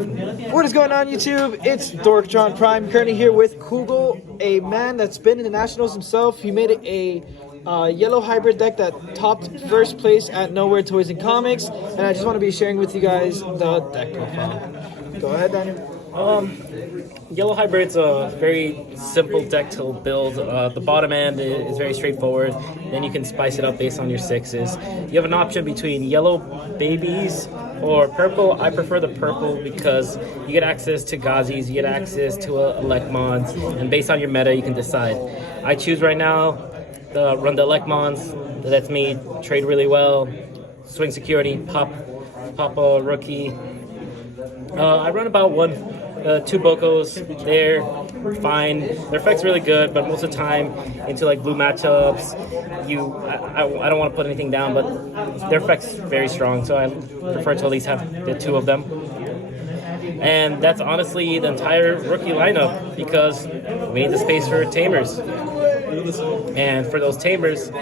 What is going on, YouTube? It's Dorkatronprime, currently here with Kugel, a man that's been in the Nationals himself. He made a yellow hybrid deck that topped first place at Knowhere Toys and Comics, and I just want to be sharing with you guys the deck profile. Go ahead, Daniel. Yellow Hybrid's a very simple deck to build. The bottom end is very straightforward. Then you can spice it up based on your sixes. You have an option between yellow babies or purple. I prefer the purple because you get access to Gazis, you get access to Elecmons, and based on your meta, you can decide. I choose right now to run the Elecmons. That lets me trade really well, swing security, pop a rookie. I run about two Bokos. They're fine. Their effect's really good, but most of the time into like blue matchups, I don't want to put anything down, but their effect's very strong, so I prefer to at least have the two of them. And that's honestly the entire rookie lineup because we need the space for tamers. And for those tamers,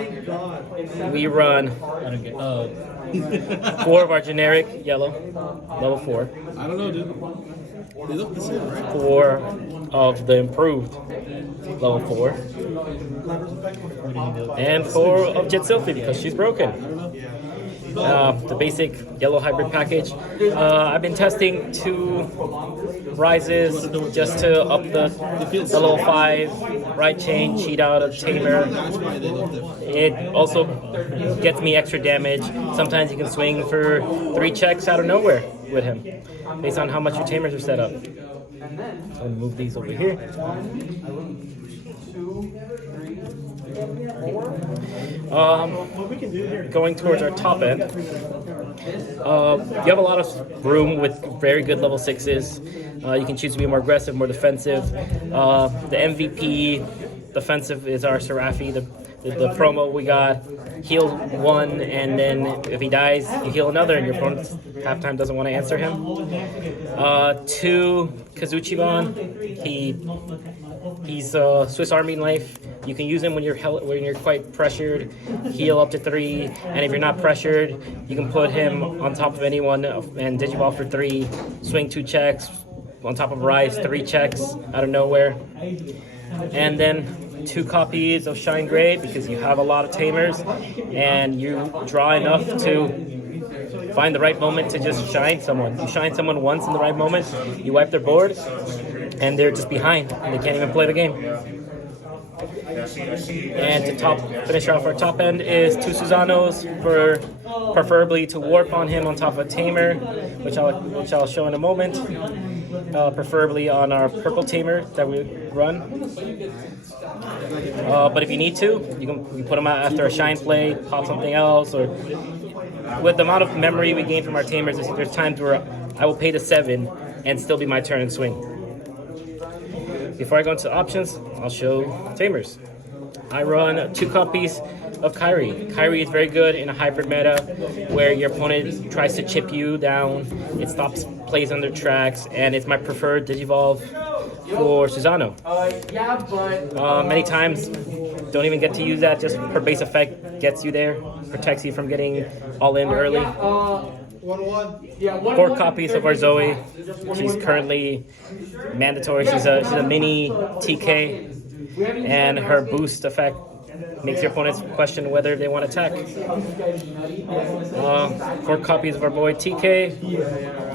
we run 4 of our generic yellow, level 4. I don't know, dude. They look the same, right? 4 of the improved level 4. And 4 of Jet Sylphie because she's broken. The basic yellow hybrid package. I've been testing 2 rises just to up the level 5 right chain, cheat out a tamer. It also gets me extra damage. Sometimes you can swing for 3 checks out of nowhere with him, based on how much your tamers are set up. So I'm gonna move these over here. Going towards our top end, you have a lot of room with very good level 6s. You can choose to be more aggressive, more defensive. The MVP defensive is our Serafi, the promo we got. Heal 1, and then if he dies, you heal another, and your opponent's halftime doesn't want to answer him. 2, Kazuchiban. He's Swiss Army knife. You can use him when you're quite pressured. Heal up to 3, and if you're not pressured, you can put him on top of anyone and Digiball for 3. Swing 2 checks on top of Rise, 3 checks out of nowhere, and then 2 copies of Shine Gray because you have a lot of tamers and you draw enough to find the right moment to just shine someone. You shine someone once in the right moment, you wipe their board, and they're just behind and they can't even play the game. And to finish off our top end is 2 Suzanos, for preferably to warp on him on top of a tamer, which I'll show in a moment. Preferably on our purple tamer that we run. But if you need to, you can put them out after a shine play, pop something else, or with the amount of memory we gain from our tamers, there's times where I will pay the 7 and still be my turn and swing. Before I go into options, I'll show tamers. I run 2 copies of Kyrie. Kyrie is very good in a hybrid meta where your opponent tries to chip you down, it stops plays on their tracks, and it's my preferred Digivolve for Susano. Many times, don't even get to use that, just her base effect gets you there, protects you from getting all in early. 4 copies of our Zoe. She's currently mandatory. She's a mini TK, and her boost effect makes your opponents question whether they want to attack. 4 copies of our boy TK.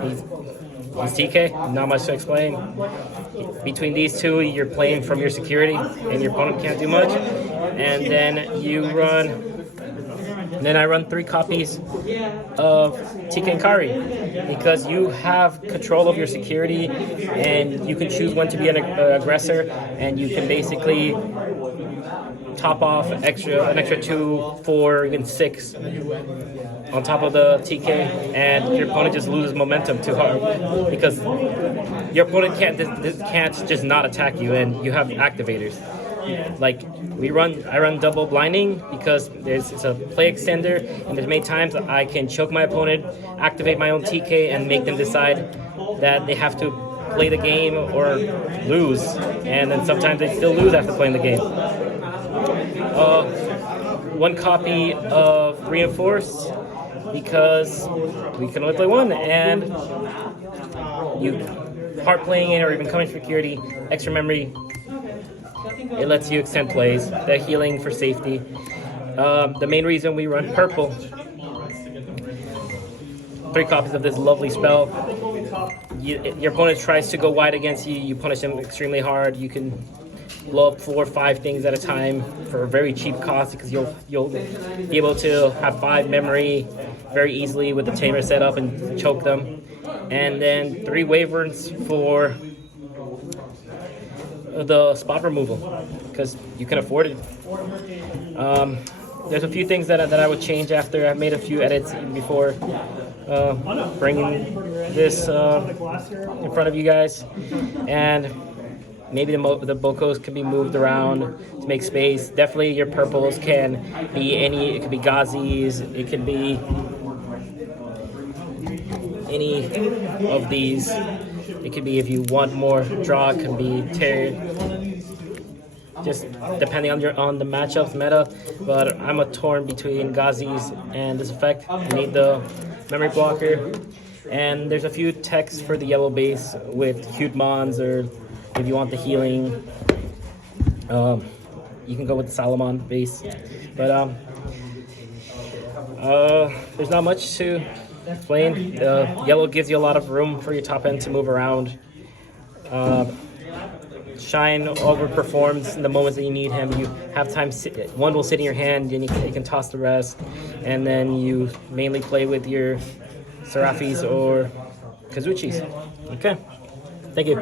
He's TK, not much to explain. Between these 2, you're playing from your security, and your opponent can't do much. And then I run 3 copies of TK and Kari because you have control of your security and you can choose when to be an aggressor, and you can basically top off an extra 2, 4, even 6 on top of the TK, and your opponent just loses momentum too hard because your opponent can't just not attack you, and you have activators. Like I run double blinding because it's a play extender, and there's many times I can choke my opponent, activate my own TK, and make them decide that they have to play the game or lose, and then sometimes they still lose after playing the game. 1 copy of Reinforced because we can only play 1, and you hard playing it or even coming for security, extra memory. It lets you extend plays. The healing for safety. The main reason we run purple. 3 copies of this lovely spell. Your opponent tries to go wide against you. You punish them extremely hard. You can blow up 4 or 5 things at a time for a very cheap cost because you'll be able to have 5 memory very easily with the tamer set up and choke them. And then 3 Wyverns for the spot removal because you can afford it. There's a few things that I would change after I've made a few edits before bringing this in front of you guys. And maybe the Bokos can be moved around to make space. Definitely your purples can be it could be Gazis, it could be any of these. It could be, if you want more draw, it can be Terry. Just depending on the matchups meta, but I'm a torn between Gazis and this effect. You need the memory blocker, and there's a few techs for the yellow base with cute mons, or if you want the healing, you can go with the Salomon base. But there's not much to explain. Yellow gives you a lot of room for your top end to move around. Shine overperforms in the moments that you need him. You have time, one will sit in your hand, and you can toss the rest. And then you mainly play with your Serafis or Kazuchis. Okay, thank you.